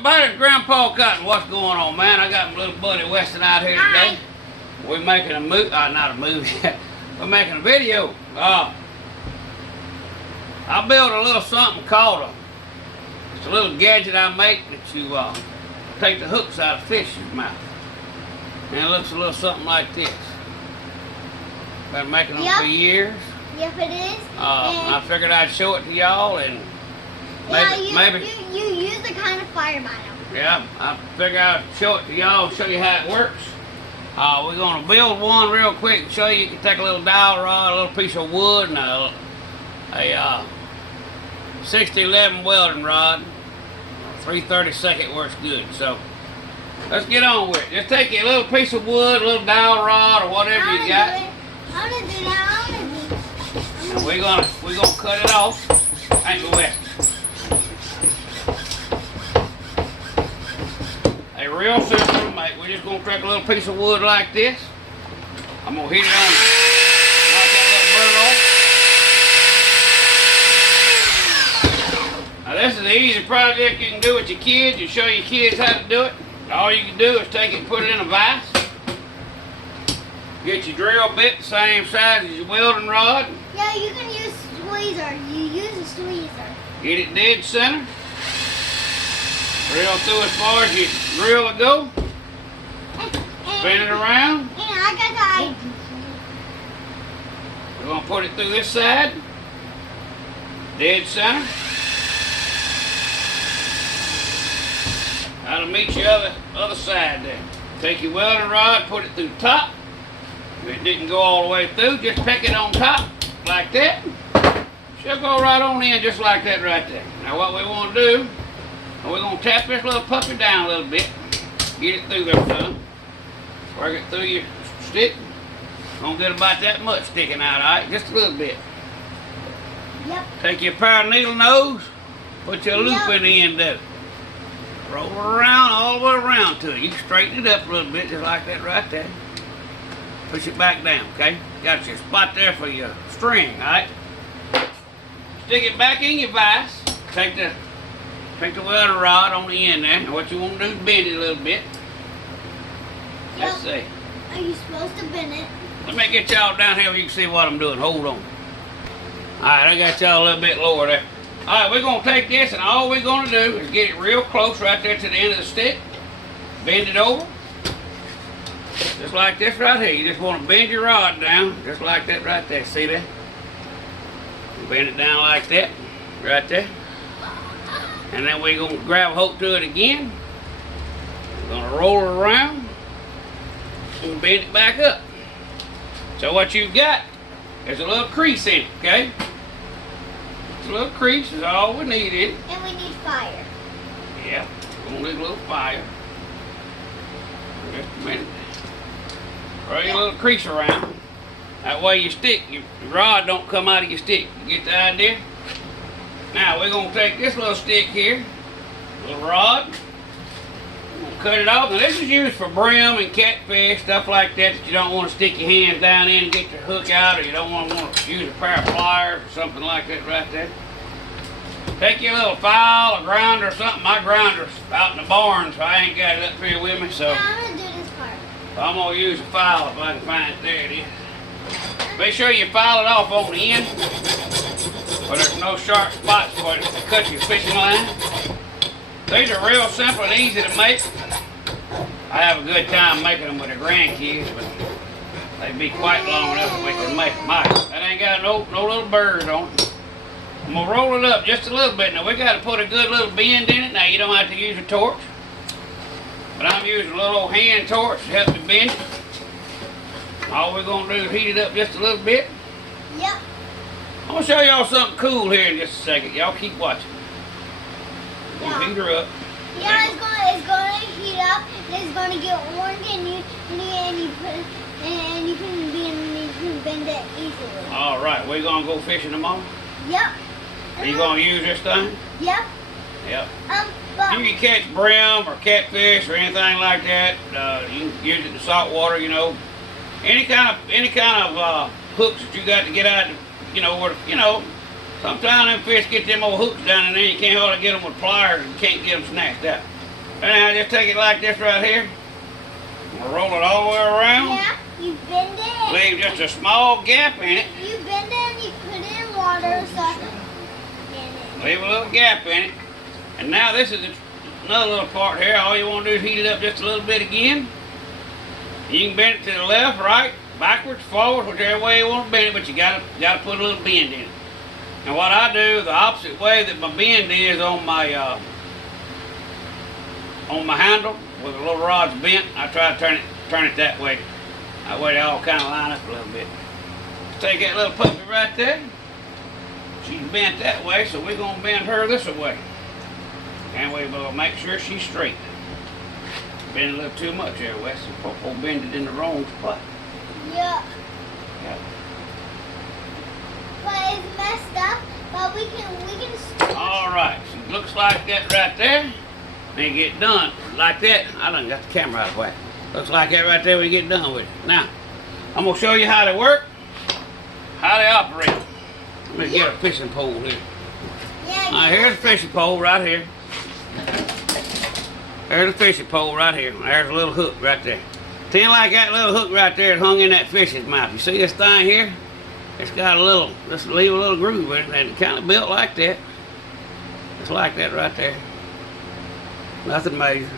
everybody, it's Grandpa Cotton. What's going on, man? I got my little buddy Weston out here today. We're making a movie, not a movie. We're making a video. I built a little something called it's a little gadget I make that you take the hooks out of fish's mouth. And it looks a little something like this. Been making them for years. Yep, it is. I figured I'd show it to y'all and maybe you use the kind of fire by them. Yeah, I figured I'd show it to y'all, show you how it works. We're going to build one real quick and show you. You can take a little dowel rod, a little piece of wood, and a 6011 welding rod. 3/32 works good. So let's get on with it. Just take a little piece of wood, a little dowel rod, or whatever you got. I'm gonna do that. And we're gonna cut it off. Ain't go west. Hey, real simple, mate. We're just gonna take a little piece of wood like this. I'm gonna hit it on, knock that little burr off. Now this is an easy project you can do with your kids. You show your kids how to do it. All you can do is take it and put it in a vise. Get your drill bit the same size as your welding rod. Yeah, you can use tweezer. You use a tweezer. Get it dead center. Drill through as far as your drill will go. Spin it around. And I got the idea. We're going to put it through this side. Dead center. That'll meet your other side there. Take your welding rod, put it through the top. If it didn't go all the way through, just pick it on top like that. She'll go right on in just like that right there. Now what we want to do, we're going to tap this little puppy down a little bit. Get it through there, son. Work it through your stick. Gonna get about that much sticking out, alright? Just a little bit. Yep. Take your pair of needle nose, put your loop in the end of it. Roll it around all the way around to it. You can straighten it up a little bit just like that right there. Push it back down, okay? Got your spot there for your string, alright? Stick it back in your vise. Take the welding rod on the end there. And what you want to do is bend it a little bit. Let's see. Are you supposed to bend it? Let me get y'all down here where you can see what I'm doing. Hold on. Alright, I got y'all a little bit lower there. Alright, we're going to take this and all we're going to do is get it real close right there to the end of the stick. Bend it over. Just like this right here. You just want to bend your rod down just like that right there. See that? Bend it down like that. Right there. And then we're going to grab a hold to it again. We're going to roll it around and bend it back up. So what you've got is a little crease in it, okay? A little crease is all we need in it. And we need fire. Yeah, we're going to need a little fire. Just a minute. Throw your little crease around. That way your rod don't come out of your stick. You get the idea? Now we're going to take this little stick here, little rod. We're going to cut it off. Now this is used for brim and catfish, stuff like that you don't want to stick your hands down in and get your hook out, or you don't want to use a pair of pliers or something like that right there. Take your little file, a grinder or something. My grinder's out in the barn, so I ain't got it up here with me. So I'm going to do this part. I'm going to use a file if I can find it. There it is. Make sure you file it off on the end where there's no sharp spots for it to cut your fishing line. These are real simple and easy to make. I have a good time making them with the grandkids, but they'd be quite long enough that we can make them. That ain't got no little birds on it. I'm going to roll it up just a little bit. Now we got to put a good little bend in it. Now you don't have to use a torch, but I'm using a little old hand torch to help me bend it. All we're going to do is heat it up just a little bit. Yep. I'm going to show y'all something cool here in just a second. Y'all keep watching. Yeah. Heat her up. Yeah, it's going to heat up. It's going to get orange, and you can bend it easily. All right, we're going to go fishing tomorrow. Yep. Are you going to use this thing? Yep. Yep. But You can catch brim or catfish or anything like that. You can use it in salt water, you know. Any kind of hooks that you got to get out, sometimes them fish get them old hooks down in there. You can't hardly get them with pliers and can't get them snatched out. Now just take it like this right here. We'll roll it all the way around. Yeah, you bend it. Leave just a small gap in it. You bend it and you put it in water so I can bend it. Leave a little gap in it. And now this is another little part here. All you want to do is heat it up just a little bit again. You can bend it to the left, right, backwards, forward, whichever way you want to bend it, but you gotta put a little bend in it. And what I do, the opposite way that my bend is on my handle, with the little rod's bent, I try to turn it that way. That way they all kind of line up a little bit. Take that little puppy right there. She's bent that way, so we're gonna bend her this way. And we'll make sure she's straight. Bend a little too much there, Wes. We'll bend it in the wrong spot. Yeah. Yeah. But it's messed up, but we can start. All right, so it looks like that right there. When you get done like that, I done got the camera out of the way. Looks like that right there when you get done with it. Now, I'm gonna show you how they work, how they operate. Let me get a fishing pole here. Yeah. All right, here's the fishing pole right here. There's the fishing pole right here. There's a little hook right there. Seems like that little hook right there that hung in that fish's mouth. You see this thing here? It's got a little, just leave a little groove in it, and it's kind of built like that. It's like that right there. Nothing major.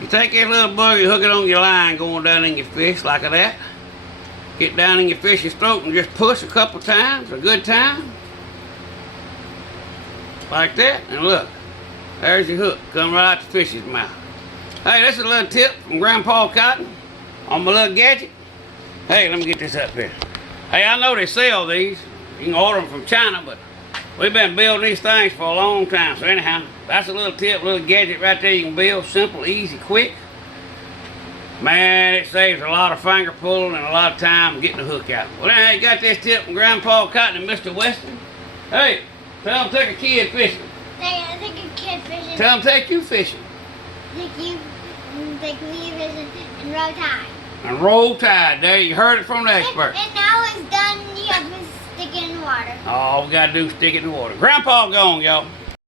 You take this little bug, you hook it on your line going down in your fish like that. Get down in your fish's throat and just push a couple times, a good time. Like that, and look. There's your hook, coming right out the fish's mouth. Hey, this is a little tip from Grandpa Cotton on my little gadget. Hey, let me get this up here. Hey, I know they sell these. You can order them from China, but we've been building these things for a long time. So anyhow, that's a little tip, little gadget right there you can build. Simple, easy, quick. Man, it saves a lot of finger pulling and a lot of time getting the hook out. Well, anyhow, you got this tip from Grandpa Cotton and Mr. Weston. Hey, tell them to take a kid fishing. Take a kid fishing. Tell them take you fishing. Take me fishing and roll tide. And roll tide. There, you heard it from the expert. And now it's done. You have to stick it in the water. All we gotta do is stick it in the water. Grandpa gone, y'all.